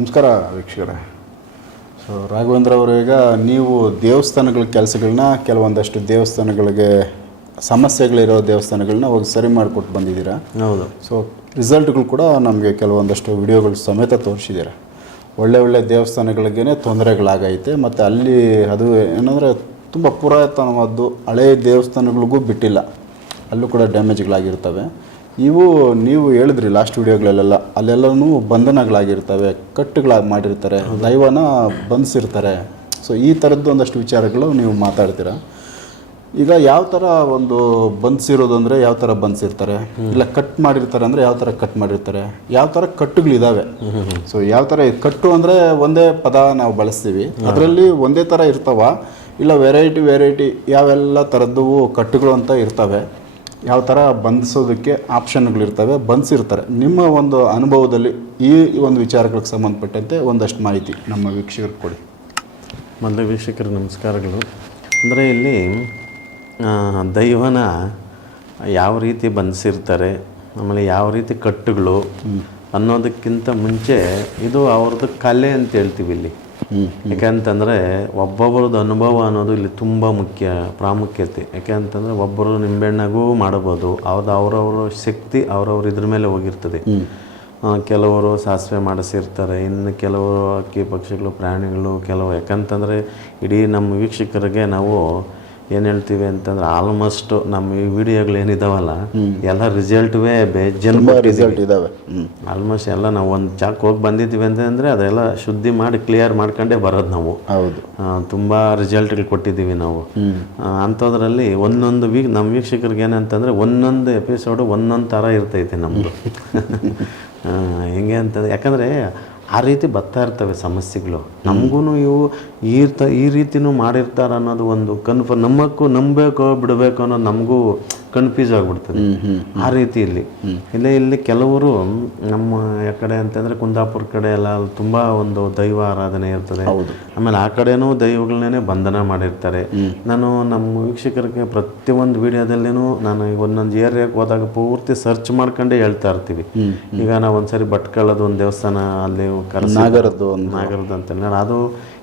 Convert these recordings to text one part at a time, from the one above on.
ನಮಸ್ಕಾರ ವೀಕ್ಷಕರೇ. ಸೊ ರಾಘವೇಂದ್ರ ಅವರು ಈಗ ನೀವು ದೇವಸ್ಥಾನಗಳ ಕೆಲಸಗಳನ್ನ ಕೆಲವೊಂದಷ್ಟು ದೇವಸ್ಥಾನಗಳಿಗೆ ಸಮಸ್ಯೆಗಳಿರೋ ದೇವಸ್ಥಾನಗಳನ್ನ ಹೋಗಿ ಸರಿ ಮಾಡಿಕೊಟ್ಟು ಬಂದಿದ್ದೀರಾ? ಹೌದು. ಸೊ ರಿಸಲ್ಟ್ಗಳು ಕೂಡ ನಮಗೆ ಕೆಲವೊಂದಷ್ಟು ವಿಡಿಯೋಗಳು ಸಮೇತ ತೋರಿಸಿದ್ದೀರಾ? ಒಳ್ಳೆ ಒಳ್ಳೆ ದೇವಸ್ಥಾನಗಳಿಗೇ ತೊಂದರೆಗಳಾಗೈತೆ ಮತ್ತು ಅಲ್ಲಿ ಅದು ಏನಂದರೆ ತುಂಬ ಪುರಾತನವಾದ್ದು ಹಳೆಯ ದೇವಸ್ಥಾನಗಳಿಗೂ ಬಿಟ್ಟಿಲ್ಲ. ಅಲ್ಲೂ ಕೂಡ ಡ್ಯಾಮೇಜ್ಗಳಾಗಿರ್ತವೆ. ಇವು ನೀವು ಹೇಳಿದ್ರಿ ಲಾಸ್ಟ್ ವಿಡಿಯೋಗಳಲ್ಲೆಲ್ಲ. ಅಲ್ಲೆಲ್ಲನೂ ಬಂಧನಗಳಾಗಿರ್ತವೆ, ಕಟ್ಟುಗಳಾಗಿ ಮಾಡಿರ್ತಾರೆ, ದೈವನ ಬಂಧಿಸಿರ್ತಾರೆ. ಸೊ ಈ ಥರದ್ದು ಒಂದಷ್ಟು ವಿಚಾರಗಳು ನೀವು ಮಾತಾಡ್ತೀರಾ? ಈಗ ಯಾವ ಥರ ಒಂದು ಬಂಧಿಸಿರೋದು ಅಂದರೆ ಯಾವ ಥರ ಬಂಧಿಸಿರ್ತಾರೆ? ಇಲ್ಲ ಕಟ್ ಮಾಡಿರ್ತಾರೆ ಅಂದರೆ ಯಾವ ಥರ ಕಟ್ ಮಾಡಿರ್ತಾರೆ? ಯಾವ ಥರ ಕಟ್ಟುಗಳಿದ್ದಾವೆ ಸೊ ಯಾವ ಥರ ಕಟ್ಟು ಅಂದರೆ ಒಂದೇ ಪದ ನಾವು ಬಳಸ್ತೀವಿ. ಅದರಲ್ಲಿ ಒಂದೇ ಥರ ಇರ್ತಾವ? ಇಲ್ಲ ವೆರೈಟಿ ವೆರೈಟಿ ಯಾವೆಲ್ಲ ಥರದ್ದು ಕಟ್ಟುಗಳು ಅಂತ ಇರ್ತವೆ? ಯಾವ ಥರ ಬಂಧಿಸೋದಕ್ಕೆ ಆಪ್ಷನ್ಗಳಿರ್ತವೆ ಬಂಧಿಸಿರ್ತಾರೆ. ನಿಮ್ಮ ಒಂದು ಅನುಭವದಲ್ಲಿ ಈ ಒಂದು ವಿಚಾರಗಳಿಗೆ ಸಂಬಂಧಪಟ್ಟಂತೆ ಒಂದಷ್ಟು ಮಾಹಿತಿ ನಮ್ಮ ವೀಕ್ಷಕರು ಕೊಡಿ. ಮೊದಲು ವೀಕ್ಷಕರು ನಮಸ್ಕಾರಗಳು. ಅಂದರೆ ಇಲ್ಲಿ ದೈವನ ಯಾವ ರೀತಿ ಬಂಧಿಸಿರ್ತಾರೆ ಆಮೇಲೆ ಯಾವ ರೀತಿ ಕಟ್ಟುಗಳು ಅನ್ನೋದಕ್ಕಿಂತ ಮುಂಚೆ ಇದು ಅವ್ರದ್ದು ಕಲೆ ಅಂತ ಹೇಳ್ತೀವಿ ಇಲ್ಲಿ. ಯಾಕೆಂತಂದರೆ ಒಬ್ಬೊಬ್ಬರದ್ದು ಅನುಭವ ಅನ್ನೋದು ಇಲ್ಲಿ ತುಂಬ ಮುಖ್ಯ ಪ್ರಾಮುಖ್ಯತೆ. ಯಾಕೆಂತಂದರೆ ಒಬ್ಬರು ನಿಂಬೆಹಣ್ಣಗೂ ಮಾಡಬಹುದು ಅವ್ರದ್ದು ಅವರವರ ಶಕ್ತಿ ಅವರವ್ರ ಇದ್ರ ಮೇಲೆ ಹೋಗಿರ್ತದೆ. ಕೆಲವರು ಸಾಸಿವೆ ಮಾಡಿಸಿರ್ತಾರೆ. ಇನ್ನು ಕೆಲವರು ಹಕ್ಕಿ ಪಕ್ಷಿಗಳು ಪ್ರಾಣಿಗಳು ಕೆಲವು ಯಾಕಂತಂದರೆ ಇಡೀ ನಮ್ಮ ವೀಕ್ಷಕರಿಗೆ ನಾವು ಏನು ಹೇಳ್ತೀವಿ ಅಂತಂದ್ರೆ ಆಲ್ಮೋಸ್ಟ್ ನಮ್ಮ ಈ ವಿಡಿಯೋಗಳು ಏನಿದಾವಲ್ಲ ಎಲ್ಲ ರಿಸಲ್ಟ್ವೇ ಜನ್ಮ ರಿಸಲ್ಟ್ ಇದಾವೆ. ಆಲ್ಮೋಸ್ಟ್ ಎಲ್ಲ ನಾವು ಒಂದು ಚಾಕ್ ಹೋಗಿ ಬಂದಿದ್ದೀವಿ ಅಂತಂದರೆ ಅದೆಲ್ಲ ಶುದ್ಧಿ ಮಾಡಿ ಕ್ಲಿಯರ್ ಮಾಡ್ಕೊಂಡೇ ಬರೋದು ನಾವು. ಹೌದು. ತುಂಬ ರಿಸಲ್ಟ್ಗಳು ಕೊಟ್ಟಿದ್ದೀವಿ ನಾವು. ಅಂಥದ್ರಲ್ಲಿ ಒಂದೊಂದು ವೀಕ್ ನಮ್ಮ ವೀಕ್ಷಕರಿಗೆ ಏನಂತಂದರೆ ಒಂದೊಂದು ಎಪಿಸೋಡು ಒಂದೊಂದು ಥರ ಇರ್ತೈತೆ ನಮ್ಮದು ಹೆಂಗೆ ಅಂತಂದ್ರೆ ಯಾಕಂದರೆ ಆ ರೀತಿ ಬರ್ತಾ ಇರ್ತವೆ ಸಮಸ್ಯೆಗಳು. ನಮಗೂ ಇವು ಈ ಈ ರೀತಿನೂ ಮಾಡಿರ್ತಾರೆ ಅನ್ನೋದು ಒಂದು ಕನ್ಫರ್ಮ್ ನಮ್ಮಕ್ಕೂ ನಂಬಬೇಕೋ ಬಿಡಬೇಕು ಅನ್ನೋದು ನಮಗೂ ಕನ್ಫ್ಯೂಸ್ ಆಗಿಬಿಡ್ತದೆ. ಆ ರೀತಿ ಇಲ್ಲಿ ಇಲ್ಲೇ ಇಲ್ಲಿ ಕೆಲವರು ನಮ್ಮ ಕಡೆ ಅಂತಂದರೆ ಕುಂದಾಪುರ ಕಡೆ ಎಲ್ಲ ಅಲ್ಲಿ ತುಂಬ ಒಂದು ದೈವ ಆರಾಧನೆ ಇರ್ತದೆ. ಆಮೇಲೆ ಆ ಕಡೆನೂ ದೈವಗಳನ್ನೇ ಬಂಧನ ಮಾಡಿರ್ತಾರೆ. ನಾನು ನಮ್ಮ ವೀಕ್ಷಕರಿಗೆ ಪ್ರತಿಯೊಂದು ವಿಡಿಯೋದಲ್ಲೇನು ನಾನು ಈಗ ಒಂದೊಂದು ಏರಿಯಾಗೆ ಹೋದಾಗ ಪೂರ್ತಿ ಸರ್ಚ್ ಮಾಡ್ಕೊಂಡೇ ಹೇಳ್ತಾ ಇರ್ತೀವಿ. ಈಗ ನಾವು ಒಂದ್ಸರಿ ಭಟ್ಕಳದ ಒಂದು ದೇವಸ್ಥಾನ ಅಲ್ಲಿ ನಾಗರದ್ದು ನಾಗರದ್ದು ಅಂತೇಳಿ. ಅದು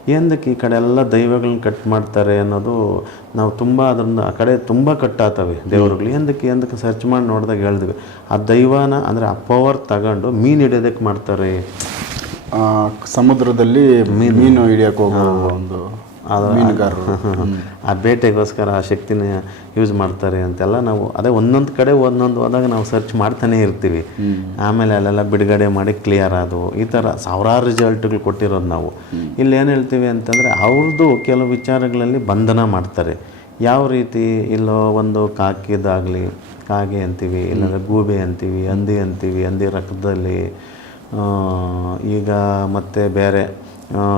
ಏನಕ್ಕೆ ಈ ಕಡೆ ಎಲ್ಲ ದೈವಗಳನ್ನ ಕಟ್ ಮಾಡ್ತಾರೆ ಅನ್ನೋದು ನಾವು ತುಂಬ ಅದರಿಂದ ಆ ಕಡೆ ತುಂಬ ಕಟ್ಟಾತವೆ ದೇವರುಗಳು. ಎಂದಕ್ಕೆ ಎಂದಕ್ಕೆ ಸರ್ಚ್ ಮಾಡಿ ನೋಡಿದಾಗ ಹೇಳಿದ್ವಿ. ಆ ದೈವನ ಅಂದರೆ ಆ ಪವರ್ ತಗೊಂಡು ಮೀನು ಹಿಡಿಯೋದಕ್ಕೆ ಮಾಡ್ತಾರೆ. ಸಮುದ್ರದಲ್ಲಿ ಮೀನು. ಹಿಡಿಯಕ್ಕೆ ಹೋಗೋ ಒಂದು ಮೀನುಗಾರರು. ಆ ಬೇಟೆಗೋಸ್ಕರ ಆ ಶಕ್ತಿನ ಯೂಸ್ ಮಾಡ್ತಾರೆ ಅಂತೆಲ್ಲ ನಾವು ಅದೇ ಒಂದೊಂದು ಕಡೆ ಒಂದೊಂದು ಹೋದಾಗ ನಾವು ಸರ್ಚ್ ಮಾಡ್ತಾನೆ ಇರ್ತೀವಿ. ಆಮೇಲೆ ಅಲ್ಲೆಲ್ಲ ಬಿಡುಗಡೆ ಮಾಡಿ ಕ್ಲಿಯರ್ ಆದವು. ಈ ಥರ ಸಾವಿರಾರು ರಿಸಲ್ಟ್ಗಳು ಕೊಟ್ಟಿರೋದು ನಾವು. ಇಲ್ಲಿ ಏನು ಹೇಳ್ತೀವಿ ಅಂತಂದರೆ ಅವ್ರದ್ದು ಕೆಲವು ವಿಚಾರಗಳಲ್ಲಿ ಬಂಧನ ಮಾಡ್ತಾರೆ. ಯಾವ ರೀತಿ? ಇಲ್ಲೋ ಒಂದು ಕಾಕಿದಾಗಲಿ ಕಾಗೆ ಅಂತೀವಿ ಇಲ್ಲಾಂದರೆ ಗೂಬೆ ಅಂತೀವಿ ಹಂದಿ ಅಂತೀವಿ ಹಂದಿ ರಕ್ತದಲ್ಲಿ ಈಗ ಮತ್ತೆ ಬೇರೆ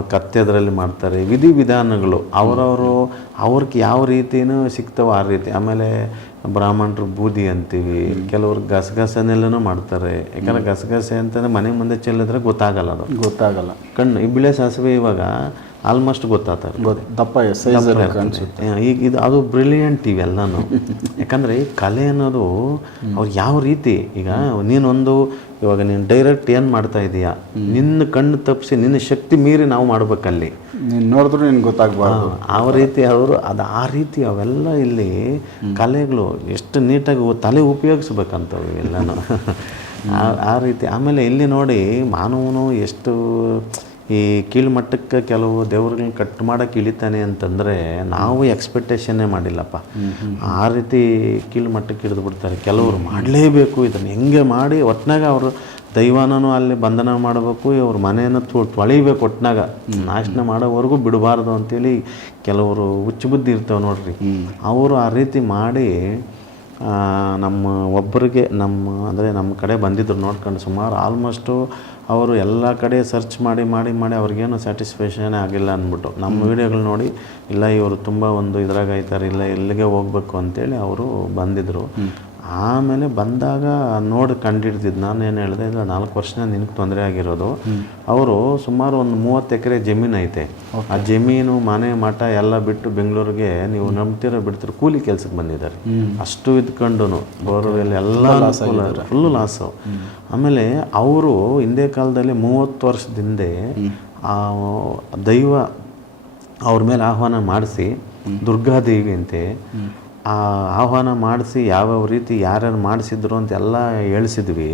ಕತ್ತೆದ್ರಲ್ಲಿ ಮಾಡ್ತಾರೆ. ವಿಧಿ ವಿಧಾನಗಳು ಅವರವರು ಅವ್ರಿಗೆ ಯಾವ ರೀತಿಯೂ ಸಿಗ್ತಾವೆ ಆ ರೀತಿ. ಆಮೇಲೆ ಬ್ರಾಹ್ಮಣರು ಬೂದಿ ಅಂತೀವಿ ಕೆಲವರು ಗಸಗಸನೆಲ್ಲನೂ ಮಾಡ್ತಾರೆ. ಯಾಕಂದ್ರೆ ಗಸಗಸೆ ಅಂತಂದ್ರೆ ಮನೆ ಮುಂದೆ ಚೆಲ್ಲಿದ್ರೆ ಗೊತ್ತಾಗಲ್ಲ ಅದು. ಗೊತ್ತಾಗಲ್ಲ. ಕಣ್ಣು ಈ ಬಿಳೆ ಸಾಸಿವೆ ಇವಾಗ ಆಲ್ಮೋಸ್ಟ್ ಗೊತ್ತಾಗ್ತಾರೆ ಗೊತ್ ದಪ್ಪ ಈಗ ಇದು ಅದು ಬ್ರಿಲಿಯಂಟ್ ಇವೆಲ್ಲನೂ. ಯಾಕಂದರೆ ಈ ಕಲೆ ಅನ್ನೋದು ಅವ್ರು ಯಾವ ರೀತಿ ಈಗ ನೀನೊಂದು ಇವಾಗ ನೀನು ಡೈರೆಕ್ಟ್ ಏನು ಮಾಡ್ತಾ ಇದೀಯಾ? ನಿನ್ನ ಕಣ್ಣು ತಪ್ಪಿಸಿ ನಿನ್ನ ಶಕ್ತಿ ಮೀರಿ ನಾವು ಮಾಡ್ಬೇಕಲ್ಲಿ. ನೋಡಿದ್ರು ನಿನ್ಗೆ ಗೊತ್ತಾಗಬಾರ್ದು. ಆ ರೀತಿ ಅವರು ಅದು ಆ ರೀತಿ ಅವೆಲ್ಲ ಇಲ್ಲಿ ಕಲೆಗಳು ಎಷ್ಟು ನೀಟಾಗಿ ತಲೆ ಉಪಯೋಗಿಸ್ಬೇಕಂತವು ಎಲ್ಲನೂ ಆ ರೀತಿ ಆಮೇಲೆ ಇಲ್ಲಿ ನೋಡಿ ಮಾನವನು ಎಷ್ಟು ಈ ಕೀಳ್ಮಟ್ಟಕ್ಕೆ ಕೆಲವು ದೇವ್ರಗಳನ್ನ ಕಟ್ ಮಾಡೋಕೆ ಇಳಿತಾನೆ ಅಂತಂದರೆ ನಾವು ಎಕ್ಸ್ಪೆಕ್ಟೇಷನ್ನೇ ಮಾಡಿಲ್ಲಪ್ಪ. ಆ ರೀತಿ ಕೀಳ್ಮಟ್ಟಕ್ಕೆ ಹಿಡಿದು ಬಿಡ್ತಾರೆ. ಕೆಲವರು ಮಾಡಲೇಬೇಕು ಇದನ್ನು. ಹೆಂಗೆ ಮಾಡಿ ಒಟ್ನಾಗ ಅವರು ದೈವನೂ ಅಲ್ಲಿ ಬಂಧನ ಮಾಡಬೇಕು ಇವ್ರ ಮನೆಯನ್ನು ತೊ ತೊಳಿಬೇಕು ಒಟ್ನಾಗ. ನಾಶನ ಮಾಡೋವರೆಗೂ ಬಿಡಬಾರ್ದು ಅಂತೇಳಿ ಕೆಲವರು ಹುಚ್ಚು ಬುದ್ಧಿ ಇರ್ತಾವೆ ನೋಡ್ರಿ. ಅವರು ಆ ರೀತಿ ಮಾಡಿ ನಮ್ಮ ಒಬ್ಬರಿಗೆ ನಮ್ಮ ಅಂದರೆ ನಮ್ಮ ಕಡೆ ಬಂದಿದ್ರು ನೋಡ್ಕೊಂಡು ಸುಮಾರು ಆಲ್ಮೋಸ್ಟು ಅವರು ಎಲ್ಲ ಕಡೆ ಸರ್ಚ್ ಮಾಡಿ ಮಾಡಿ ಮಾಡಿ ಅವ್ರಿಗೇನು ಸ್ಯಾಟಿಸ್ಫೇಷನ್ ಆಗಿಲ್ಲ ಅಂದ್ಬಿಟ್ಟು. ನಮ್ಮ ವೀಡಿಯೋಗಳು ನೋಡಿ ಇಲ್ಲ ಇವರು ತುಂಬ ಒಂದು ಇದ್ರಾಗ ಆಯ್ತಾರೆ ಇಲ್ಲ ಎಲ್ಲಿಗೆ ಹೋಗ್ಬೇಕು ಅಂತೇಳಿ ಅವರು ಬಂದಿದ್ದರು ಆಮೇಲೆ ಬಂದಾಗ ನೋಡಿ ಕಂಡಿಡ್ತಿದ್ದು ನಾನು ಏನು ಹೇಳಿದೆ ಇಲ್ಲ ನಾಲ್ಕು ವರ್ಷ ನಿನಗೆ ತೊಂದರೆ ಆಗಿರೋದು. ಅವರು ಸುಮಾರು ಒಂದು ಮೂವತ್ತು ಎಕರೆ ಜಮೀನು ಐತೆ. ಆ ಜಮೀನು ಮನೆ ಮಠ ಎಲ್ಲ ಬಿಟ್ಟು ಬೆಂಗಳೂರಿಗೆ ನೀವು ನಂಬ್ತಿರೋ ಬಿಡ್ತಿರೋ ಕೂಲಿ ಕೆಲ್ಸಕ್ಕೆ ಬಂದಿದ್ದಾರೆ. ಅಷ್ಟು ಇದ್ಕೊಂಡು ಬೋರ್ವೆಲ್ ಎಲ್ಲ ಫುಲ್ಲು ಲಾಸು ಆಮೇಲೆ ಅವರು ಹಿಂದೆ ಕಾಲದಲ್ಲಿ ಮೂವತ್ತು ವರ್ಷದ ಹಿಂದೆ ಆ ದೈವ ಅವ್ರ ಮೇಲೆ ಆಹ್ವಾನ ಮಾಡಿಸಿ ದುರ್ಗಾದೇವಿ ಅಂತೆ ಆ ಆಹ್ವಾನ ಮಾಡಿಸಿ ಯಾವ್ಯಾವ ರೀತಿ ಯಾರ್ಯಾರು ಮಾಡಿಸಿದ್ರು ಅಂತ ಎಲ್ಲ ಹೇಳಿಸಿದ್ವಿ.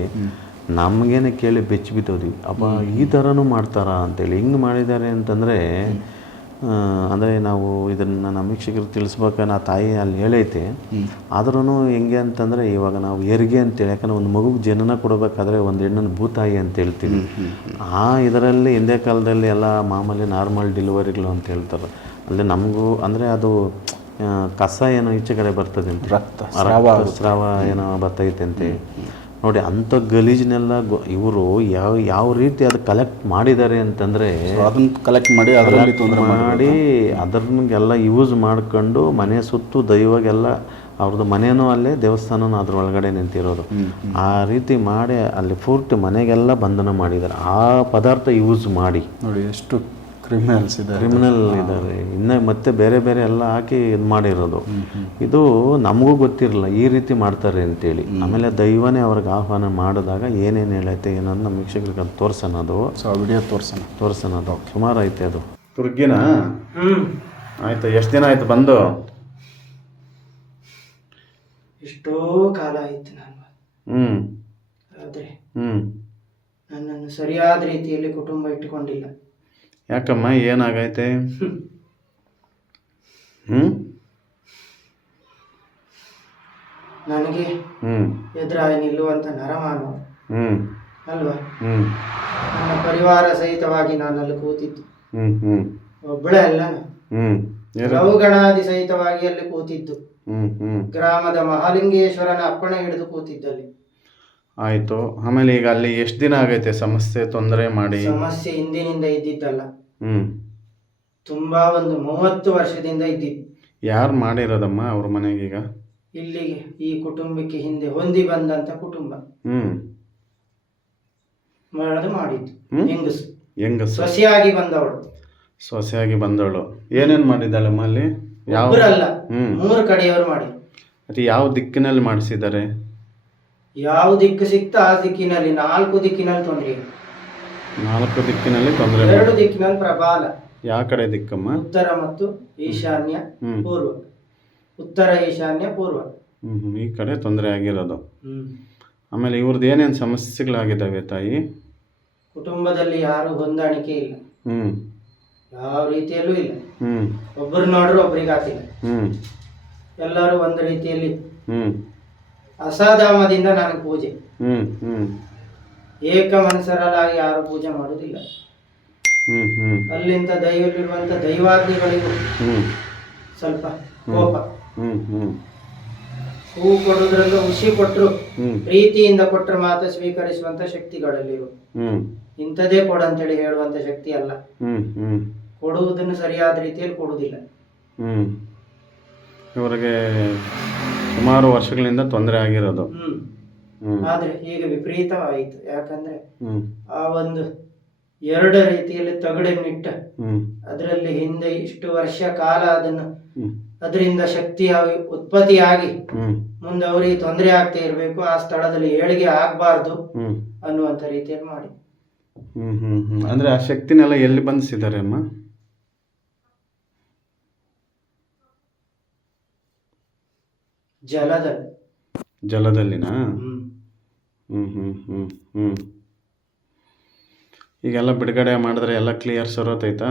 ನಮಗೇನೆ ಕೇಳಿ ಬೆಚ್ಚಿ ಬಿದ್ದೋದ್ವಿ. ಅಪ್ಪ ಈ ಥರನೂ ಮಾಡ್ತಾರಾ ಅಂತೇಳಿ. ಹಿಂಗೆ ಮಾಡಿದ್ದಾರೆ ಅಂತಂದರೆ ಅಂದರೆ ನಾವು ಇದನ್ನು ನಮ್ಮ ವೀಕ್ಷಕರು ತಿಳಿಸ್ಬೇಕು ನಾ ತಾಯಿ ಅಲ್ಲಿ ಹೇಳೈತೆ. ಆದ್ರೂ ಹೆಂಗೆ ಅಂತಂದರೆ ಇವಾಗ ನಾವು ಹೆರಿಗೆ ಅಂತೇಳಿ ಯಾಕಂದ್ರೆ ಒಂದು ಮಗುಗೆ ಜನನ ಕೊಡಬೇಕಾದ್ರೆ ಒಂದು ಹೆಣ್ಣನ್ನು ಭೂತಾಯಿ ಅಂತ ಹೇಳ್ತೀವಿ. ಆ ಇದರಲ್ಲಿ ಹಿಂದೆ ಕಾಲದಲ್ಲಿ ಎಲ್ಲ ಮಾಮೂಲಿ ನಾರ್ಮಲ್ ಡೆಲಿವರಿಗಳು ಅಂತ ಹೇಳ್ತಾರೆ. ಅಲ್ಲಿ ನಮಗೂ ಅಂದರೆ ಅದು ಕಸ ಏನೋ ಈಚೆ ಕಡೆ ಬರ್ತದೆ ಅಂತ. ರಕ್ತ, ರಾವ ಸ್ರಾವ ಏನೋ ಬರ್ತೈತೆ ಅಂತೇಳಿ ನೋಡಿ ಅಂಥ ಗಲೀಜನ್ನೆಲ್ಲ ಇವರು ಯಾವ ಯಾವ ರೀತಿ ಅದು ಕಲೆಕ್ಟ್ ಮಾಡಿದ್ದಾರೆ ಅಂತಂದರೆ ಅದನ್ನ ಕಲೆಕ್ಟ್ ಮಾಡಿ ಅದರಲ್ಲಿ ಮಾಡಿ ಅದನ್ನೆಲ್ಲ ಯೂಸ್ ಮಾಡ್ಕೊಂಡು ಮನೆ ಸುತ್ತು ದೈವಾಗೆಲ್ಲ ಅವ್ರದ್ದು ಮನೆಯೂ ಅಲ್ಲೇ ದೇವಸ್ಥಾನನೂ ಅದ್ರ ಒಳಗಡೆ ನಿಂತಿರೋದು. ಆ ರೀತಿ ಮಾಡಿ ಅಲ್ಲಿ ಪೂರ್ತಿ ಮನೆಗೆಲ್ಲ ಬಂಧನ ಮಾಡಿದ್ದಾರೆ. ಆ ಪದಾರ್ಥ ಯೂಸ್ ಮಾಡಿ. ನೋಡಿ ಎಷ್ಟು ಕ್ರಿಮಿನಲ್ಸ್ ಇದೆ ಕ್ರಿಮಿನಲ್ ಇದ್ದಾರೆ. ಇನ್ನು ಮತ್ತೆ ಬೇರೆ ಬೇರೆ ಎಲ್ಲ ಹಾಕಿ ಇದು ಮಾಡಿರೋದು. ಇದು ನಮಗೂ ಗೊತ್ತಿರಲಿಲ್ಲ. ಈ ರೀತಿ ಮಾಡ್ತಾರೆ ಅಂತೇಳಿ. ಆಮೇಲೆ ದೈವನೇ ಅವ್ರಿಗೆ ಆಹ್ವಾನ ಮಾಡಿದಾಗ ಏನೇನು ಹೇಳೈತೆ ಏನನ್ನ ನಮ್ಮ ವೀಕ್ಷಕರಿಗೆ ಅದು ತೋರ್ಸೋಣ ಅದು. ಸೊ ಆ ವಿಡಿಯೋ ತೋರ್ಸೋಣ. ತೋರ್ಸೋಣ ಅದು. ಸುಮಾರು ಐತೆ ಅದು. ತುರ್ಗಿನ ಹ್ಮ್. ಆಯ್ತು ಎಷ್ಟು ದಿನ ಆಯ್ತು ಬಂದು? ಎಷ್ಟೋ ಕಾಲ ಆಯ್ತು ನಾನು. ಹ್ಞೂ ಆದರೆ ಹ್ಞೂ ನನ್ನನ್ನು ಸರಿಯಾದ ರೀತಿಯಲ್ಲಿ ಕುಟುಂಬ ಇಟ್ಟುಕೊಂಡಿಲ್ಲ. ಯಾಕಮ್ಮ ಏನಾಗೈತೆ? ಹ್ಞೂ ನನಗೆ ಹ್ಞೂ ಎದುರಾಗಿ ನಿಲ್ಲುವಂಥ ನರಮಾನವ. ಹ್ಞೂ ಅಲ್ವಾ? ಹ್ಞೂ ನನ್ನ ಪರಿವಾರ ಸಹಿತವಾಗಿ ನಾನು ಅಲ್ಲಿ ಕೂತಿದ್ದು. ಹ್ಞೂ ಹ್ಞೂ ಒಬ್ಬಳೇ ಅಲ್ಲ. ಹ್ಞೂ ಲವುಗಣಾದಿ ಸಹಿತವಾಗಿ ಅಲ್ಲಿ ಕೂತಿದ್ದು. ಹ್ಞೂ ಹ್ಞೂ ಗ್ರಾಮದ ಮಹಾಲಿಂಗೇಶ್ವರನ ಅಪ್ಪಣೆ ಹಿಡಿದು ಕೂತಿದ್ದಲ್ಲಿ. ಆಯಿತು. ಆಮೇಲೆ ಈಗ ಅಲ್ಲಿ ಎಷ್ಟು ದಿನ ಆಗೈತೆ? ಸಮಸ್ಯೆ ತೊಂದರೆ ಮಾಡಿ. ಸಮಸ್ಯೆ ಹಿಂದಿನಿಂದ ಇದ್ದಿದ್ದಲ್ಲ. ಹ್ಮ್. ತುಂಬಾ ಒಂದು ಮೂವತ್ತು ವರ್ಷದಿಂದ ಇದ್ದಿದ್ದು. ಯಾರು ಮಾಡಿರೋದಮ್ಮ ಅವ್ರ ಈಗ? ಇಲ್ಲಿಗೆ ಈ ಕುಟುಂಬಕ್ಕೆ ಹಿಂದೆ ಹೊಂದಿ ಬಂದಂತ ಕುಟುಂಬ. ಹ್ಮ್. ಮಾಡೋದು ಮಾಡಿದ್ದು. ಹ್ಮ್? ಹೆಂಗಸು. ಹೆಂಗಸ? ಸೊಸೆಯಾಗಿ ಬಂದವಳು. ಸೊಸೆಯಾಗಿ ಬಂದವಳು. ಏನೇನ್ ಮಾಡಿದ್ದಾಳಮ್ಮ ಅಲ್ಲಿ? ಯಾವ ಒಬ್ಬರಲ್ಲ ಮೂರು ಕಡೆಯವರು ಮಾಡಿ ಅದು ಯಾವ ದಿಕ್ಕಿನಲ್ಲಿ ಮಾಡಿಸಿದ್ದಾರೆ? ಯಾವ ದಿಕ್ಕು ಸಿಕ್ತ ಆ ದಿಕ್ಕಿನಲ್ಲಿ ನಾಲ್ಕು ದಿಕ್ಕಿನಲ್ಲಿ ತೊಂದರೆ ನಾಲ್ಕು ದಿಕ್ಕಿನಲ್ಲಿ ತೊಂದರೆ ಎರಡು ದಿಕ್ಕಿನಲ್ಲಿ ಪ್ರಬಾಲ. ಯಾವ ಕಡೆ ದಿಕ್ಕಮ್ಮ? ಉತ್ತರ ಮತ್ತು ಈಶಾನ್ಯ ಹ್ಮ್. ಪೂರ್ವ. ಉತ್ತರ ಈಶಾನ್ಯ ಪೂರ್ವ. ಈ ಕಡೆ ತೊಂದರೆ ಆಗಿರೋದು. ಹ್ಮ್. ಆಮೇಲೆ ಇವ್ರದ್ದು ಏನೇನು ಸಮಸ್ಯೆಗಳಾಗಿದ್ದಾವೆ ತಾಯಿ? ಕುಟುಂಬದಲ್ಲಿ ಯಾರು ಹೊಂದಾಣಿಕೆ ಇಲ್ಲ. ಹ್ಮ್. ಯಾವ ರೀತಿಯಲ್ಲೂ ಇಲ್ಲ. ಹ್ಮ್. ಒಬ್ಬರು ನೋಡ್ರು ಒಬ್ರಿಗೆ ಆತಿಲ್ಲ. ಹ್ಞೂ ಎಲ್ಲರೂ ಒಂದು ರೀತಿಯಲ್ಲಿ ಹ್ಞೂ ಅಸಾಧಾಮದಿಂದ ನನಗೆ ಪೂಜೆ. ಹ್ಮ್ ಹ್ಮ್. ಏಕ ಮನಸರಲ್ಲಾಗಿ ಯಾರು ಪೂಜೆ ಮಾಡುವುದಿಲ್ಲ. ಹ್ಮ್ ಹ್ಮ್. ಅಲ್ಲಿಂದ ದೈವದಲ್ಲಿರುವಂತ ದೈವಾದಿಗಳಿಗೂ ಹ್ಮ್. ಸ್ವಲ್ಪ ಕೋಪ. ಹ್ಮ್ ಹ್ಮ್. ಹೂ ಕೊಡುದ್ರಿಂದ ಖುಷಿ ಕೊಟ್ಟರು ಪ್ರೀತಿಯಿಂದ ಕೊಟ್ಟರು ಮಾತ್ರ ಸ್ವೀಕರಿಸುವಂತ ಶಕ್ತಿಗಳಲ್ಲಿರು. ಹ್ಞೂ ಇಂಥದೇ ಕೊಡಂತೇಳಿ ಹೇಳುವಂತ ಶಕ್ತಿ ಅಲ್ಲ. ಹ್ಮ್ ಹ್ಮ್. ಕೊಡುವುದನ್ನು ಸರಿಯಾದ ರೀತಿಯಲ್ಲಿ ಕೊಡುವುದಿಲ್ಲ. ಹ್ಮ್. ಇವರಿಗೆ ಸುಮಾರು ವರ್ಷಗಳಿಂದ ತೊಂದರೆ ಆಗಿರೋದು. ಹ್ಮ್. ಆದ್ರೆ ಈಗ ವಿಪರೀತವಾಯಿತು. ಯಾಕಂದ್ರೆ ಆ ಒಂದು ಎರಡು ರೀತಿಯಲ್ಲಿ ತಗಡೆ ನಿಟ್ಟ ಅದರಲ್ಲಿ ಹಿಂದೆ ಇಷ್ಟು ವರ್ಷ ಕಾಲ ಅದನ್ನು ಅದರಿಂದ ಶಕ್ತಿ ಉತ್ಪತ್ತಿಯಾಗಿ ಮುಂದೆ ಅವರಿಗೆ ತೊಂದರೆ ಆಗ್ತಾ ಇರಬೇಕು ಆ ಸ್ಥಳದಲ್ಲಿ ಏಳಿಗೆ ಆಗಬಾರ್ದು ಅನ್ನುವಂತ ಅನ್ನುವಂಥ ರೀತಿಯಲ್ಲಿ ಮಾಡಿ ಹ್ಮ್ ಹ್ಮ್ ಹ್ಮ್. ಅಂದ್ರೆ ಆ ಶಕ್ತಿನೆಲ್ಲ ಎಲ್ಲಿ ಬಂಧಿಸಿದ್ದಾರೆ ಅಮ್ಮ? ಜಲದಲ್ಲಿ. ಜಲದಲ್ಲಿನಾ? ಹ್ಮ್. ಹ್ಞೂ ಹ್ಞೂ ಹ್ಞೂ ಈಗೆಲ್ಲ ಬಿಡುಗಡೆ ಮಾಡಿದ್ರೆ ಎಲ್ಲ ಕ್ಲಿಯರ್ ಸರೋತೈತಾ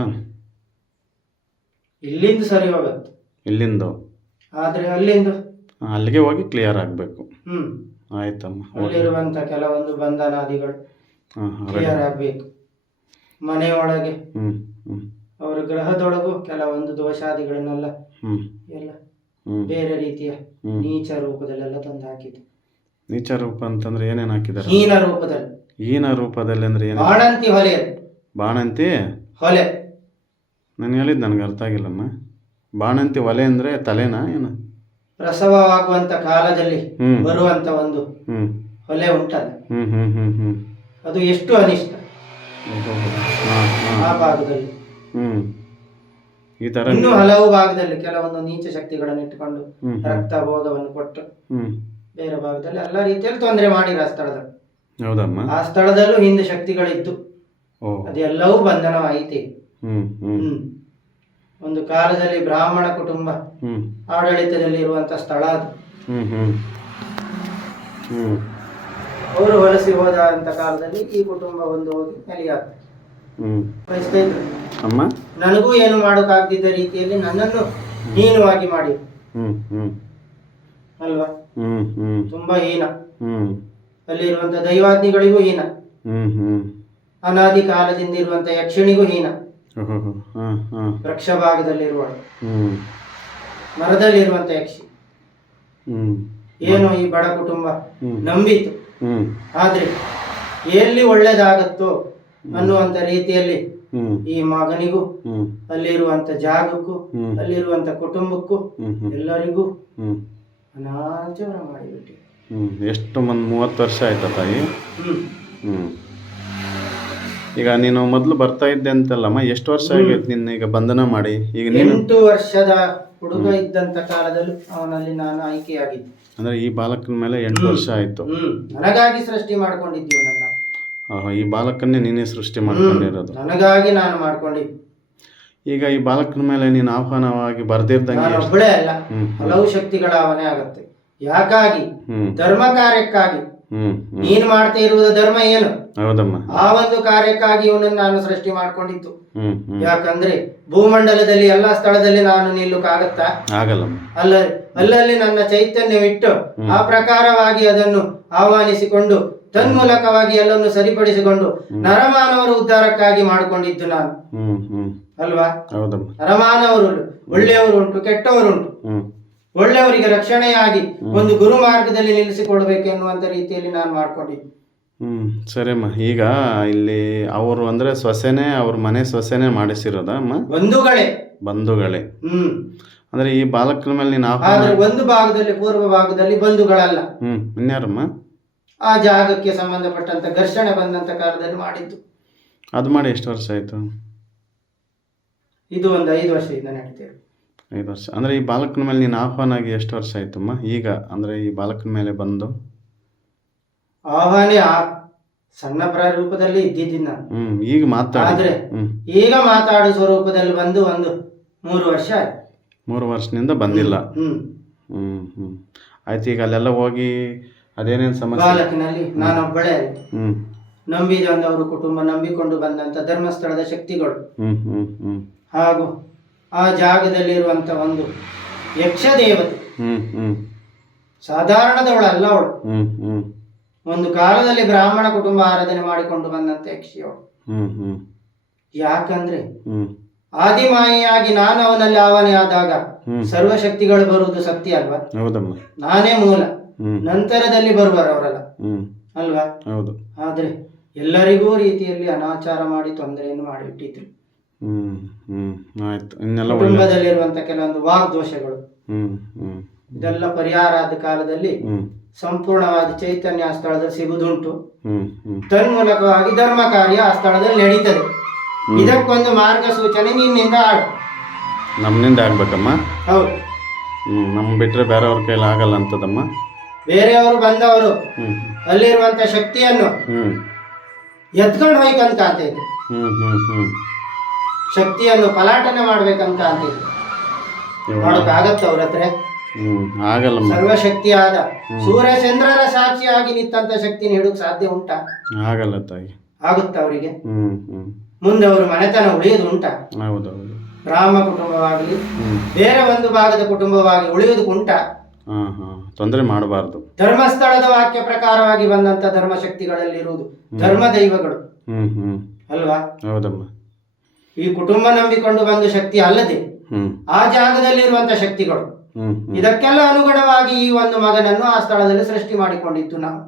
ಇಲ್ಲಿಂದ ಸರಿ ಹೋಗುತ್ತೆ. ಇಲ್ಲಿಂದು? ಆದ್ರೆ ಅಲ್ಲಿಂದ? ಅಲ್ಲಿಗೆ ಹೋಗಿ ಕ್ಲಿಯರ್ ಆಗಬೇಕು. ಹ್ಮ್. ಆಯ್ತಮ್ಮ ಅಲ್ಲಿರುವಂತ ಕೆಲವೊಂದು ಬಂಧನಾದಿಗಳು ಹಾಂ ಕ್ಲಿಯರ್ ಆಗಬೇಕು. ಮನೆಯೊಳಗೆ. ಹ್ಞೂ ಹ್ಞೂ ಅವರ ಗ್ರಹದೊಳಗೂ ಕೆಲವೊಂದು ದೋಷಾದಿಗಳನ್ನೆಲ್ಲ ಹ್ಮ್. ಎಲ್ಲ ಬೇರೆ ರೀತಿಯ. ನೀಚ ರೂಪದಲ್ಲೆಲ್ಲ ತಂದು ಹಾಕಿದ್ದು ನೀಚ ರೂಪ ಅಂತಂದ್ರೆ ಏನೇನು ಹಾಕಿದ್ದಾರೆ ಹೀನ ರೂಪದಲ್ಲಿ. ಹೀನ ರೂಪದಲ್ಲಿ ಅಂದ್ರೆ ಏನು ಬಾಣಂತಿ ಹೊಲೆ. ಬಾಣಂತಿ? ಹೊಲೆ. ನಾನು ಹೇಳಿದ್ ನನಗೆ ಅರ್ಥ ಆಗಿಲ್ಲಮ್ಮ. ಬಾಣಂತಿ ಒಲೆ ಅಂದ್ರೆ ತಲೆನಾ ಏನು? ಪ್ರಸವವಾಗುವಂತ ಕಾಲದಲ್ಲಿ. ಬರುವಂತ ಒಂದು ಹೊಲೆ ಉಂಟಲ್ಲ. ಅದು ಎಷ್ಟು ಅನಿಷ್ಟ. ಆ ಭಾಗದಲ್ಲಿ. ಈ ತರ ಇನ್ನು ಹಲವು ಭಾಗದಲ್ಲಿ ಕೆಲವೊಂದು ನೀಚ ಶಕ್ತಿಗಳನ್ನು ಇಟ್ಟುಕೊಂಡು. ರಕ್ತ ಬೋಧವನ್ನು ಕೊಟ್ಟು ಬೇರೆ ಭಾಗದಲ್ಲಿ ಎಲ್ಲ ರೀತಿಯಲ್ಲಿ ತೊಂದರೆ ಮಾಡಿರ ಆ ಸ್ಥಳದಲ್ಲಿ ಹೌದಮ್ಮ. ಆ ಸ್ಥಳದಲ್ಲೂ ಹಿಂದೆ ಶಕ್ತಿಗಳಿದ್ದು. ಅದೆಲ್ಲವೂ ಬಂಧನವಾಯಿತು. ಒಂದು ಕಾಲದಲ್ಲಿ ಬ್ರಾಹ್ಮಣ ಕುಟುಂಬ ಆಡಳಿತದಲ್ಲಿ ಇರುವಂತ ಸ್ಥಳ ಅದು. ಅವರು ವಲಸೆ ಹೋದಂತ ಕಾಲದಲ್ಲಿ ಈ ಕುಟುಂಬ ಒಂದು ಹೋಗಿ ನೆಲೆಯಾದ ಇದ್ರು ಅಮ್ಮ? ನನಗೂ ಏನು ಮಾಡೋಕ್ಕಾಗದಿದ್ದ ರೀತಿಯಲ್ಲಿ ನನ್ನನ್ನು ಹೀನವಾಗಿ ಮಾಡಿ. ಹ್ಮ್ ಹ್ಮ್. ಅಲ್ವಾ? ತುಂಬಾ ಹೀನ. ಅಲ್ಲಿರುವಂತ ದೈವಾಜ್ಞಿಗಳಿಗೂ ಹೀನ. ಅನಾದಿ ಕಾಲದಿಂದ ಇರುವಂತ ಯಕ್ಷಿಣಿಗೂ ಹೀನ. ವೃಕ್ಷ ಭಾಗದಲ್ಲಿರುವ ಮರದಲ್ಲಿರುವಂತ ಯಕ್ಷಿ. ಏನು ಈ ಬಡ ಕುಟುಂಬ. ನಂಬಿತು ಆದ್ರೆ ಎಲ್ಲಿ ಒಳ್ಳೇದಾಗತ್ತೋ ಅನ್ನುವಂತ ರೀತಿಯಲ್ಲಿ ಈ ಮಗನಿಗೂ ಅಲ್ಲಿರುವಂತ ಜಾಗಕ್ಕೂ. ಅಲ್ಲಿರುವಂತ ಕುಟುಂಬಕ್ಕೂ ಎಲ್ಲರಿಗೂ ಅನಾಚಾರ ಮಾಡಿಬಿಟ್ಟು. ಎಷ್ಟು ಒಂದು ಮೂವತ್ತು ವರ್ಷ ಆಯ್ತಾ ತಾಯಿ? ಈಗ ನೀನು ಮೊದಲು ಬರ್ತಾ ಇದ್ದೆ ಅಂತಲ್ಲಮ್ಮ ಎಷ್ಟು ವರ್ಷ ಆಗೈತೆ ನಿನ್ನ ಈಗ ಬಂಧನ ಮಾಡಿ? ಈಗ ನೀನು ಎಂಟು ವರ್ಷದ ಹುಡುಗ ಇದ್ದಂತ ಕಾಲದಲ್ಲಿ ಅವನಲ್ಲಿ ನಾನು ಆಯ್ಕೆಯಾಗಿದ್ದೆ. ಅಂದ್ರೆ ಈ ಬಾಲಕನ ಮೇಲೆ ಎಂಟು ವರ್ಷ ಆಯ್ತು. ನನಗಾಗಿ ಸೃಷ್ಟಿ ಮಾಡ್ಕೊಂಡಿದ್ದೀವಿ ನನ್ನ. ಈ ಬಾಲಕನ್ನೇ ನೀನೇ ಸೃಷ್ಟಿ ಮಾಡ್ಕೊಂಡಿರೋದು. ನನಗಾಗಿ ನಾನು ಮಾಡ್ಕೊಂಡಿ ಈಗ ಈ ಬಾಲಕನ ಮೇಲೆ ನೀನು ಆಹ್ವಾನವಾಗಿ ಬರ್ದಿರ್ದಂಗೆ ನಾನು ಒಬ್ಬಳೇ ಅಲ್ಲ ಹಲವು ಶಕ್ತಿಗಳ ಅವನೇ ಆಗತ್ತೆ. ಯಾಕಾಗಿ? ಧರ್ಮ ಕಾರ್ಯಕ್ಕಾಗಿ. ನೀನು ಮಾಡ್ತಾ ಇರುವುದು ಧರ್ಮ ಏನು? ಹೌದಮ್ಮ. ಆ ಒಂದು ಕಾರ್ಯಕ್ಕಾಗಿ ಇವನನ್ನು ನಾನು ಸೃಷ್ಟಿ ಹ್ಮ್ ಯಾಕಂದ್ರೆ ಭೂಮಂಡಲದಲ್ಲಿ ಎಲ್ಲಾ ಸ್ಥಳದಲ್ಲಿ ನಾನು ನಿಲ್ಲುಕಾಗತ್ತಾ? ಆಗಲ್ಲ ಅಲ್ಲ ಅಲ್ಲಲ್ಲಿ ನನ್ನ ಚೈತನ್ಯವಿಟ್ಟು ಆ ಪ್ರಕಾರವಾಗಿ ಅದನ್ನು ಆಹ್ವಾನಿಸಿಕೊಂಡು ತನ್ಮೂಲಕವಾಗಿ ಎಲ್ಲವನ್ನು ಸರಿಪಡಿಸಿಕೊಂಡು ನರಮಾನವರ ಉದ್ಧಾರಕ್ಕಾಗಿ ಮಾಡಿಕೊಂಡಿದ್ದು ನಾನು. ಅಲ್ವಾ? ನರಮಾನವರು ಒಳ್ಳೆಯವರು ಒಳ್ಳೆಯವರುಂಟು ಕೆಟ್ಟವರುಂಟು. ಹ್ಮ್. ಒಳ್ಳೆಯವರಿಗೆ ರಕ್ಷಣೆಯಾಗಿ ಒಂದು ಗುರು ಮಾರ್ಗದಲ್ಲಿ ನಿಲ್ಲಿಸಿಕೊಡ್ಬೇಕು ಎನ್ನುವಂತ ರೀತಿಯಲ್ಲಿ ನಾನು ಮಾಡ್ಕೊಂಡಿದ್ದೆ. ಹ್ಮ್ ಸರಿಯಮ್ಮ. ಈಗ ಇಲ್ಲಿ ಅವರು ಅಂದ್ರೆ ಸ್ವಸೆನೆ ಅವ್ರ ಮನೆ ಸ್ವಸೆನೆ ಮಾಡಿಸಿರೋದ ಅಮ್ಮ? ಬಂಧುಗಳೇ ಬಂಧುಗಳೇ ಹ್ಮ್. ಅಂದ್ರೆ ಈ ಬಾಲಕನ ಮೇಲೆ ನೀನು ಆದ್ರೆ ಒಂದು ಭಾಗದಲ್ಲಿ ಪೂರ್ವ ಭಾಗದಲ್ಲಿ ಬಂಧುಗಳಲ್ಲ. ಹ್ಮ್ ಇನ್ಯಾರಮ್ಮ? ಆ ಜಾಗಕ್ಕೆ ಸಂಬಂಧಪಟ್ಟಂತ ಘರ್ಷಣೆ ಬಂದಂತ ಕಾಲದಲ್ಲಿ ಮಾಡಿದ್ದು. ಅದು ಮಾಡಿ ಎಷ್ಟು ವರ್ಷ ಆಯ್ತು? ಇದು ಒಂದು ಐದು ವರ್ಷದಿಂದ ನಡೀತೇವೆ ಐದು ವರ್ಷ. ಅಂದ್ರೆ ಈ ಬಾಲಕನ ಮೇಲೆ ನೀನು ಆಹ್ವಾನ ಆಗಿ ಎಷ್ಟು ವರ್ಷ ಆಯ್ತಮ್ಮ ಈಗ ಅಂದ್ರೆ ಈ ಬಾಲಕನ ಮೇಲೆ ಬಂದು? ಆಹ್ವಾನೆ ಆ ಸಣ್ಣ ಪ್ರಾರೂಪದಲ್ಲಿ ಇದ್ದಿದ್ದೀನಿ ನಾನು. ಹ್ಮ್ ಈಗ ಮಾತಾಡಿ. ಆದ್ರೆ ಹ್ಮ್. ಈಗ ಮಾತಾಡುವ ಸ್ವರೂಪದಲ್ಲಿ ಬಂದು ಒಂದು ಮೂರು ವರ್ಷ ಆಯ್ತು. ಮೂರು ವರ್ಷದಿಂದ ಬಂದಿಲ್ಲ. ಹ್ಮ್. ಹ್ಮ್ ಹ್ಮ್. ಆಯ್ತು ಈಗ ಅಲ್ಲೆಲ್ಲ ಹೋಗಿ ಅದೇನೇನು ಸಮಸ್ಯೆ? ಬಾಲಕಿನಲ್ಲಿ ನಾನೊಬ್ಬಳೇ. ಅಲ್ಲ. ನಂಬಿದ ಒಂದು ಕುಟುಂಬ ನಂಬಿಕೊಂಡು ಬಂದಂತ ಧರ್ಮಸ್ಥಳದ ಶಕ್ತಿಗಳು. ಹ್ಮ್ ಹ್ಮ್ ಹಾಗೂ ಆ ಜಾಗದಲ್ಲಿರುವಂತ ಒಂದು ಯಕ್ಷ ದೇವತೆ ಹ್ಮ್. ಸಾಧಾರಣದವಳಲ್ಲ ಅವಳು. ಒಂದು ಕಾಲದಲ್ಲಿ ಬ್ರಾಹ್ಮಣ ಕುಟುಂಬ ಆರಾಧನೆ ಮಾಡಿಕೊಂಡು ಬಂದಂತ ಯಕ್ಷಿಯವಳು. ಯಾಕಂದ್ರೆ ಆದಿಮಾಯಿಯಾಗಿ ನಾನು ಅವನಲ್ಲಿ ಆವಾನೆ ಆದಾಗ ಹ್ಮ್. ಸರ್ವಶಕ್ತಿಗಳು ಬರುವುದು ಸತ್ಯ ಅಲ್ವಾ? ಹೌದಮ್ಮ. ನಾನೇ ಮೂಲ. ನಂತರದಲ್ಲಿ ಬರುವರು ಅವರೆಲ್ಲ. ಹ್ಮ್. ಅಲ್ವಾ? ಹೌದು. ಆದ್ರೆ ಎಲ್ಲರಿಗೂ ರೀತಿಯಲ್ಲಿ ಅನಾಚಾರ ಮಾಡಿ ತೊಂದರೆಯನ್ನು ಮಾಡಿಟ್ಟಿದ್ರು ಕುಟುಂಬದಲ್ಲಿರುವಂತ ಕೆಲವೊಂದು ವಾಗ್ದೋಷಗಳು ಇದೆಲ್ಲ ಪರಿಹಾರ ಆದ ಕಾಲದಲ್ಲಿ ಸಂಪೂರ್ಣವಾದ ಚೈತನ್ಯ ಆ ಸ್ಥಳದಲ್ಲಿ ಹ್ಮ್ ತನ್ಮೂಲಕವಾಗಿ ಧರ್ಮ ಕಾರ್ಯ ಆ ಸ್ಥಳದಲ್ಲಿ ನಡೀತದೆ. ಇದಕ್ಕೊಂದು ಮಾರ್ಗಸೂಚನೆ ನಿನ್ನಿಂದ ಆಡು. ನಮ್ಮಿಂದ ಆಗ್ಬೇಕಮ್ಮ. ಹೌದು. ಹ್ಮ್ ನಮ್ ಬಿಟ್ರೆ ಬೇರೆಯವ್ರ ಕೈಲಿ ಆಗಲ್ಲ ಅಂತದಮ್ಮ. ಬೇರೆಯವರು ಬಂದವರು ಅಲ್ಲಿರುವಂತ ಶಕ್ತಿಯನ್ನು ಎತ್ಕೊಂಡು ಹೋಯ್ಕಂತ ಅಂತ ಇದ್ರು ಹ್ಮ್ ಹ್ಮ್ ಹ್ಮ್. ಶಕ್ತಿಯನ್ನು ಪಲಾಟನೆ ಮಾಡ್ಬೇಕಂತ ಅಂತ ಇದ್ರು ಇವಾಗ ಮಾಡೋಕ್ಕಾಗತ್ತ ಅವ್ರ ಹತ್ರ. ಹ್ಮ್ ಆಗಲ್ಲಮ್ಮ ಸರ್ವಶಕ್ತಿಯಾದ ಸೂರ್ಯ ಚಂದ್ರರ ಸಾಕ್ಷಿಯಾಗಿ ನಿಂತ ಶಕ್ತಿನ ಹಿಡಕ್ ಸಾಧ್ಯ ಉಂಟಾ? ಆಗಲ್ಲ ತಾಯಿ. ಆಗುತ್ತ ಅವರಿಗೆ? ಮುಂದೆ ಅವರು ಮನೆತನ ಉಳಿಯುದು ಉಂಟಾ? ಹೌದೌದು. ಬ್ರಾಹ್ಮ ಕುಟುಂಬವಾಗಲಿ ಬೇರೆ ಒಂದು ಭಾಗದ ಕುಟುಂಬವಾಗಿ ಉಳಿಯುವುದು ಉಂಟಾ? ತೊಂದರೆ ಮಾಡಬಾರದು. ಧರ್ಮಸ್ಥಳದ ವಾಕ್ಯ ಪ್ರಕಾರವಾಗಿ ಬಂದಂತ ಧರ್ಮ ದೈವಗಳು. ಹ್ಮ್ ಹ್ಮ್. ಅಲ್ವಾ? ಹೌದಮ್ಮ. ಈ ಕುಟುಂಬ ನಂಬಿಕೊಂಡು ಬಂದ ಶಕ್ತಿ ಅಲ್ಲದೆ ಆ ಜಾಗದಲ್ಲಿ ಇರುವಂತ ಶಕ್ತಿಗಳು ಇದಕ್ಕೆಲ್ಲ ಅನುಗುಣವಾಗಿ ಈ ಒಂದು ಮಗನನ್ನು ಆ ಸ್ಥಳದಲ್ಲಿ ಸೃಷ್ಟಿ ಮಾಡಿಕೊಂಡಿತ್ತು ನಾವು.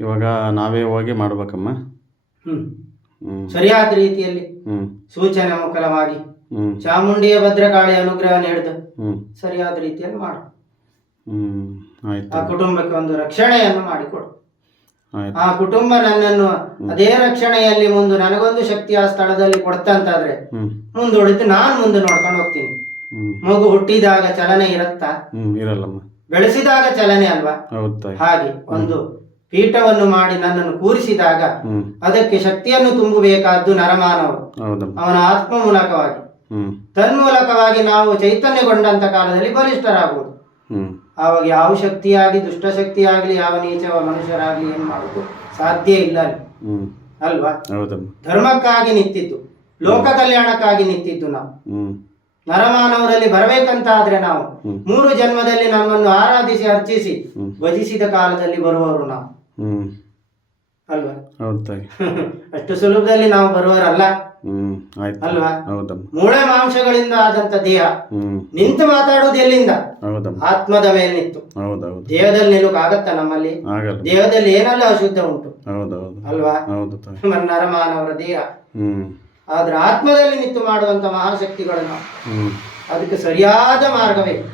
ಇವಾಗ ನಾವೇ ಹೋಗಿ ಮಾಡ್ಬೇಕಮ್ಮ. ಸರಿಯಾದ ರೀತಿಯಲ್ಲಿ ಹ್ಮ್. ಸೂಚನೆ ಮುಖಲವಾಗಿ ಚಾಮುಂಡಿಯ ಭದ್ರಕಾಳಿ ಅನುಗ್ರಹ ನೀಡಿದ ಹ್ಮ್. ಸರಿಯಾದ ರೀತಿಯಲ್ಲಿ ಮಾಡು. ಆ ಕುಟುಂಬಕ್ಕೆ ಒಂದು ರಕ್ಷಣೆಯನ್ನು ಮಾಡಿಕೊಡು. ಆ ಕುಟುಂಬ ನನ್ನನ್ನು ಅದೇ ರಕ್ಷಣೆಯಲ್ಲಿ ಮುಂದೆ ನನಗೊಂದು ಶಕ್ತಿ ಆ ಸ್ಥಳದಲ್ಲಿ ಕೊಡ್ತಂತಾದ್ರೆ ಹ್ಮ್. ಮುಂದುಳಿದು ನಾನು ಮುಂದೆ ನೋಡ್ಕೊಂಡು ಹೋಗ್ತೀನಿ. ಮಗು ಹುಟ್ಟಿದಾಗ ಚಲನೆ ಇರುತ್ತಾ? ಇರಲ್ಲಮ್ಮ. ಬೆಳೆಸಿದಾಗ ಚಲನೆ ಅಲ್ವಾ? ಹಾಗೆ ಒಂದು ಪೀಠವನ್ನು ಮಾಡಿ ನನ್ನನ್ನು ಕೂರಿಸಿದಾಗ ಅದಕ್ಕೆ ಶಕ್ತಿಯನ್ನು ತುಂಬಬೇಕಾದ್ದು ನರಮಾನವರು. ಅವನ ಆತ್ಮ ಮೂಲಕವಾಗಿ. ತನ್ಮೂಲಕವಾಗಿ ನಾವು ಚೈತನ್ಯಗೊಂಡಂತ ಕಾಲದಲ್ಲಿ ಬಲಿಷ್ಠರಾಗುವುದು. ಹ್ಮ್. ಆವಾಗ ಯಾವ ಶಕ್ತಿಯಾಗಿ ದುಷ್ಟಶಕ್ತಿಯಾಗಲಿ ಯಾವ ನೀಚ ಮನುಷ್ಯರಾಗಲಿ ಏನು ಮಾಡೋದು? ಸಾಧ್ಯ ಇಲ್ಲ ಅಲ್ವಾ? ಧರ್ಮಕ್ಕಾಗಿ ನಿಂತಿದ್ದು. ಲೋಕ ಕಲ್ಯಾಣಕ್ಕಾಗಿ ನಿಂತಿದ್ದು ನಾವು. ನರಮಾನವರಲ್ಲಿ ಬರಬೇಕಂತ ಆದ್ರೆ ನಾವು ಮೂರು ಜನ್ಮದಲ್ಲಿ ನಮ್ಮನ್ನು ಆರಾಧಿಸಿ ಅರ್ಚಿಸಿ ವಜಿಸಿದ ಭಜಿಸಿದ ಕಾಲದಲ್ಲಿ ಬರುವವರು ನಾವು. ಹ್ಮ್. ಅಲ್ವಾ? ಹೌದು ತಾಯಿ. ಅಷ್ಟು ಸುಲಭದಲ್ಲಿ ನಾವು ಬರುವರಲ್ಲ ಹ್ಮ್ ಆಯ್ತು ಅಲ್ವಾ? ಹೌದಮ್ಮ. ಮೂಳೆ ಮಾಂಸಗಳಿಂದ ಆದಂತ ದೇಹ. ನಿಂತು ಮಾತಾಡೋದು ಎಲ್ಲಿಂದ? ಹೌದಮ್ಮ. ಆತ್ಮದ ಮೇಲೆ ನಿಂತು ಹೌದೌದು ದೇಹದಲ್ಲಿ ನಮ್ಮಲ್ಲಿ? ಆಗಲ್ಲ. ದೇಹದಲ್ಲಿ ಏನೆಲ್ಲ ಅಶುದ್ಧ ಉಂಟು. ಹೌದೌದು ಅಲ್ವಾ? ಹೌದು ತಾಯಿ. ನಮ್ಮ ನರಮಾನವರ ದೇಹ. ಹ್ಮ್. ಆದ್ರೆ ಆತ್ಮದಲ್ಲಿ ನಿಂತು ಮಾಡುವಂತ ಮಹಾಶಕ್ತಿಗಳನ್ನ ಹ್ಮ್. ಅದಕ್ಕೆ ಸರಿಯಾದ ಮಾರ್ಗವೇ.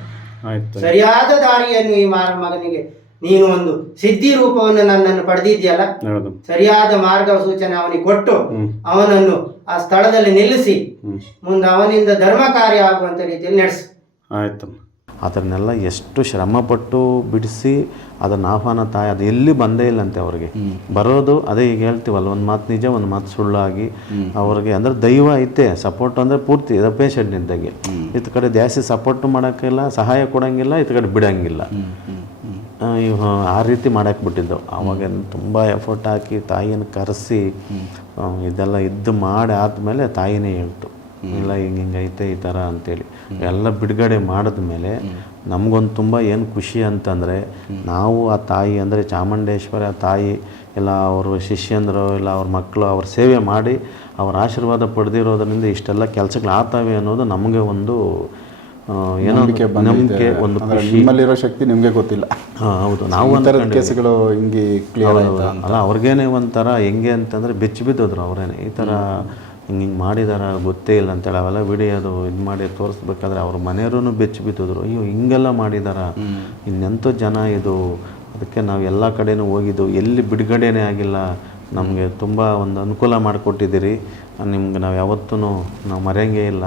ಆಯ್ತು ಸರಿಯಾದ ದಾರಿಯನ್ನು ಈ ಮಾರ ಮಗನಿಗೆ ನೀನು ಒಂದು ಸಿದ್ಧಿ ರೂಪವನ್ನು ನನ್ನನ್ನು ಪಡೆದಿದ್ಯಲ್ಲ ಸರಿಯಾದ ಮಾರ್ಗ ಸೂಚನೆ ಅವನಿಗೆ ಕೊಟ್ಟು ಅವನನ್ನು ಆ ಸ್ಥಳದಲ್ಲಿ ನಿಲ್ಲಿಸಿ ಮುಂದೆ ಅವನಿಂದ ಧರ್ಮ ಕಾರ್ಯ ಆಗುವಂತ ರೀತಿಯಲ್ಲಿ ನಡೆಸ. ಆಯ್ತಮ್ಮ ಅದನ್ನೆಲ್ಲ ಎಷ್ಟು ಶ್ರಮಪಟ್ಟು ಬಿಡಿಸಿ ಅದನ್ನ ಆಹ್ವಾನ ತಾಯಿ ಅದು ಎಲ್ಲಿ ಬಂದೇ ಇಲ್ಲಂತೆ ಅವ್ರಿಗೆ. ಬರೋದು ಅದೇ ಈಗ ಹೇಳ್ತೀವಲ್ಲ ಒಂದು ಮಾತು ನಿಜ ಒಂದು ಮಾತು ಸುಳ್ಳಾಗಿ. ಅವ್ರಿಗೆ ಅಂದ್ರೆ ದೈವ ಐತೆ ಸಪೋರ್ಟ್ ಅಂದ್ರೆ ಪೂರ್ತಿ ಇದು ಪೇಷಂಟ್ ನಿಂತಾಗೆ ಇತ್ತ ಕಡೆ ಜಾಸ್ತಿ ಸಪೋರ್ಟ್ ಮಾಡೋಕ್ಕಿಲ್ಲ ಸಹಾಯ ಕೊಡೋಂಗಿಲ್ಲ ಇತ್ತ ಕಡೆ ಬಿಡೋಂಗಿಲ್ಲ. ಆ, ರೀತಿ ಮಾಡಕ್ಕೆ ಬಿಟ್ಟಿದ್ದವು ಅವಾಗ ತುಂಬ ಎಫರ್ಟ್ ಹಾಕಿ ತಾಯಿಯನ್ನು ಕರೆಸಿ ಇದೆಲ್ಲ ಇದ್ದು ಮಾಡಿ ಆದಮೇಲೆ ತಾಯಿನೇ ಹೇಳ್ತು. ಇಲ್ಲ ಹಿಂಗೆ ಹಿಂಗೈತೆ ಈ ಥರ ಅಂತೇಳಿ. ಎಲ್ಲ ಬಿಡುಗಡೆ ಮಾಡಿದ್ಮೇಲೆ ನಮಗೊಂದು ತುಂಬ ಏನು ಖುಷಿ ಅಂತಂದರೆ ನಾವು ಆ ತಾಯಿ ಅಂದರೆ ಚಾಮುಂಡೇಶ್ವರಿ ಆ ತಾಯಿ ಇಲ್ಲ ಅವರು ಶಿಷ್ಯಂದರು ಇಲ್ಲ ಅವ್ರ ಮಕ್ಕಳು ಅವ್ರ ಸೇವೆ ಮಾಡಿ ಅವ್ರ ಆಶೀರ್ವಾದ ಪಡೆದಿರೋದ್ರಿಂದ ಇಷ್ಟೆಲ್ಲ ಕೆಲಸಗಳು ಆಗ್ತವೆ ಅನ್ನೋದು ನಮಗೆ ಒಂದು ಏನೋ ನಂಬಿಕೆ ಒಂದು ನಿಮ್ಮಲ್ಲಿರೋ ಶಕ್ತಿ ನಿಮಗೆ ಗೊತ್ತಿಲ್ಲ. ಹಾಂ ಹೌದು. ನಾವು ಒಂಥರ. ಕೇಸ್ಗಳು ಹಿಂಗೆ ಕ್ಲಿಯರ್ ಅಲ್ಲ ಅವ್ರಿಗೇನೆ ಒಂಥರ ಹೆಂಗೆ ಅಂತಂದ್ರೆ ಬೆಚ್ಚಿ ಬಿದ್ದೋದ್ರು ಅವರೇನೆ. ಈ ಥರ ಹಿಂಗೆ ಹಿಂಗೆ ಮಾಡಿದಾರ ಗೊತ್ತೇ ಇಲ್ಲ ಅಂತೇಳಿ. ಅವೆಲ್ಲ ವಿಡಿಯೋದು ಇದು ಮಾಡಿ ತೋರಿಸ್ಬೇಕಾದ್ರೆ ಅವ್ರ ಮನೆಯವ್ರೂ ಬೆಚ್ಚಿ ಬಿದ್ದಿದ್ರು. ಅಯ್ಯೋ ಹಿಂಗೆಲ್ಲ ಮಾಡಿದಾರ. ಇನ್ನೆಂಥ ಜನ ಇದು. ಅದಕ್ಕೆ ನಾವು ಎಲ್ಲ ಕಡೆನೂ ಹೋಗಿದ್ದು. ಎಲ್ಲಿ ಬಿಡುಗಡೆನೇ ಆಗಿಲ್ಲ. ನಮಗೆ ತುಂಬ ಒಂದು ಅನುಕೂಲ ಮಾಡಿಕೊಟ್ಟಿದ್ದೀರಿ. ನಿಮ್ಗೆ ನಾವು ಯಾವತ್ತೂ ನಾವು ಮರೆಯಂಗೇ ಇಲ್ಲ.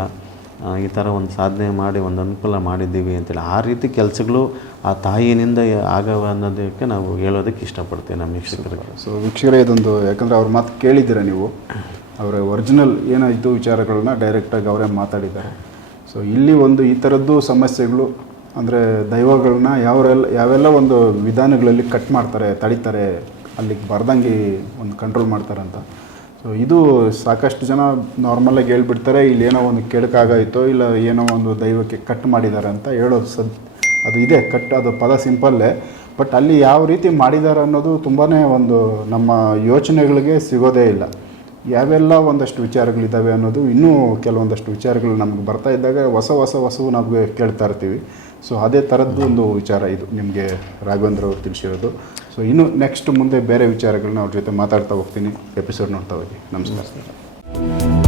ಈ ಥರ ಒಂದು ಸಾಧನೆ ಮಾಡಿ, ಒಂದು ಅನುಕೂಲ ಮಾಡಿದ್ದೀವಿ ಅಂತೇಳಿ. ಆ ರೀತಿ ಕೆಲಸಗಳು ಆ ತಾಯಿನಿಂದ ಆಗವ ಅನ್ನೋದಕ್ಕೆ ನಾವು ಹೇಳೋದಕ್ಕೆ ಇಷ್ಟಪಡ್ತೀವಿ ನಮ್ಮ ವೀಕ್ಷಕರಿಗೆ. ಸೊ ವೀಕ್ಷಕರೇ, ಇದೊಂದು, ಯಾಕಂದರೆ ಅವ್ರ ಮಾತು ಕೇಳಿದ್ದೀರ ನೀವು? ಅವರ ಒರಿಜಿನಲ್ ಏನಾಯಿತು ವಿಚಾರಗಳನ್ನ ಡೈರೆಕ್ಟಾಗಿ ಅವರೇ ಮಾತಾಡಿದ್ದಾರೆ. ಸೊ ಇಲ್ಲಿ ಒಂದು ಈ ಥರದ್ದು ಸಮಸ್ಯೆಗಳು, ಅಂದರೆ ದೈವಗಳನ್ನ ಯಾವರೆಲ್ಲ, ಯಾವೆಲ್ಲ ಒಂದು ವಿಧಾನಗಳಲ್ಲಿ ಕಟ್ ಮಾಡ್ತಾರೆ, ತಡಿತಾರೆ, ಅಲ್ಲಿಗೆ ಬರ್ದಂಗೆ ಒಂದು ಕಂಟ್ರೋಲ್ ಮಾಡ್ತಾರೆ ಅಂತ ಸೊ ಇದು ಸಾಕಷ್ಟು ಜನ ನಾರ್ಮಲಾಗಿ ಹೇಳ್ಬಿಡ್ತಾರೆ ಇಲ್ಲಿ ಏನೋ ಒಂದು ಕೆಡಕಾಗಾಯಿತೋ ಇಲ್ಲ ಏನೋ ಒಂದು ದೈವಕ್ಕೆ ಕಟ್ ಮಾಡಿದ್ದಾರೆ ಅಂತ ಹೇಳೋದು ಸದ್, ಅದು ಇದೆ ಕಟ್ ಅದು ಪದ ಸಿಂಪಲ್ಲೇ ಬಟ್ ಅಲ್ಲಿ ಯಾವ ರೀತಿ ಮಾಡಿದ್ದಾರೆ ಅನ್ನೋದು ತುಂಬಾ ಒಂದು ನಮ್ಮ ಯೋಚನೆಗಳಿಗೆ ಸಿಗೋದೇ ಇಲ್ಲ. ಯಾವೆಲ್ಲ ಒಂದಷ್ಟು ವಿಚಾರಗಳಿದ್ದಾವೆ ಅನ್ನೋದು ಇನ್ನೂ ಕೆಲವೊಂದಷ್ಟು ವಿಚಾರಗಳು ನಮ್ಗೆ ಬರ್ತಾ ಇದ್ದಾಗ ಹೊಸ ಹೊಸ ಹೊಸವು ನಮಗೆ ಕೇಳ್ತಾ ಇರ್ತೀವಿ. ಸೊ ಅದೇ ಥರದ್ದು ಒಂದು ವಿಚಾರ ಇದು ನಿಮಗೆ ರಾಘವೇಂದ್ರ ಅವರು ತಿಳಿಸಿರೋದು. ಸೊ ಇನ್ನು ನೆಕ್ಸ್ಟ್ ಮುಂದೆ ಬೇರೆ ವಿಚಾರಗಳನ್ನ ಅವ್ರ ಜೊತೆ ಮಾತಾಡ್ತಾ ಹೋಗ್ತೀನಿ. ಎಪಿಸೋಡ್ ನೋಡ್ತಾ ಹೋಗಿ. ನಮಸ್ಕಾರ.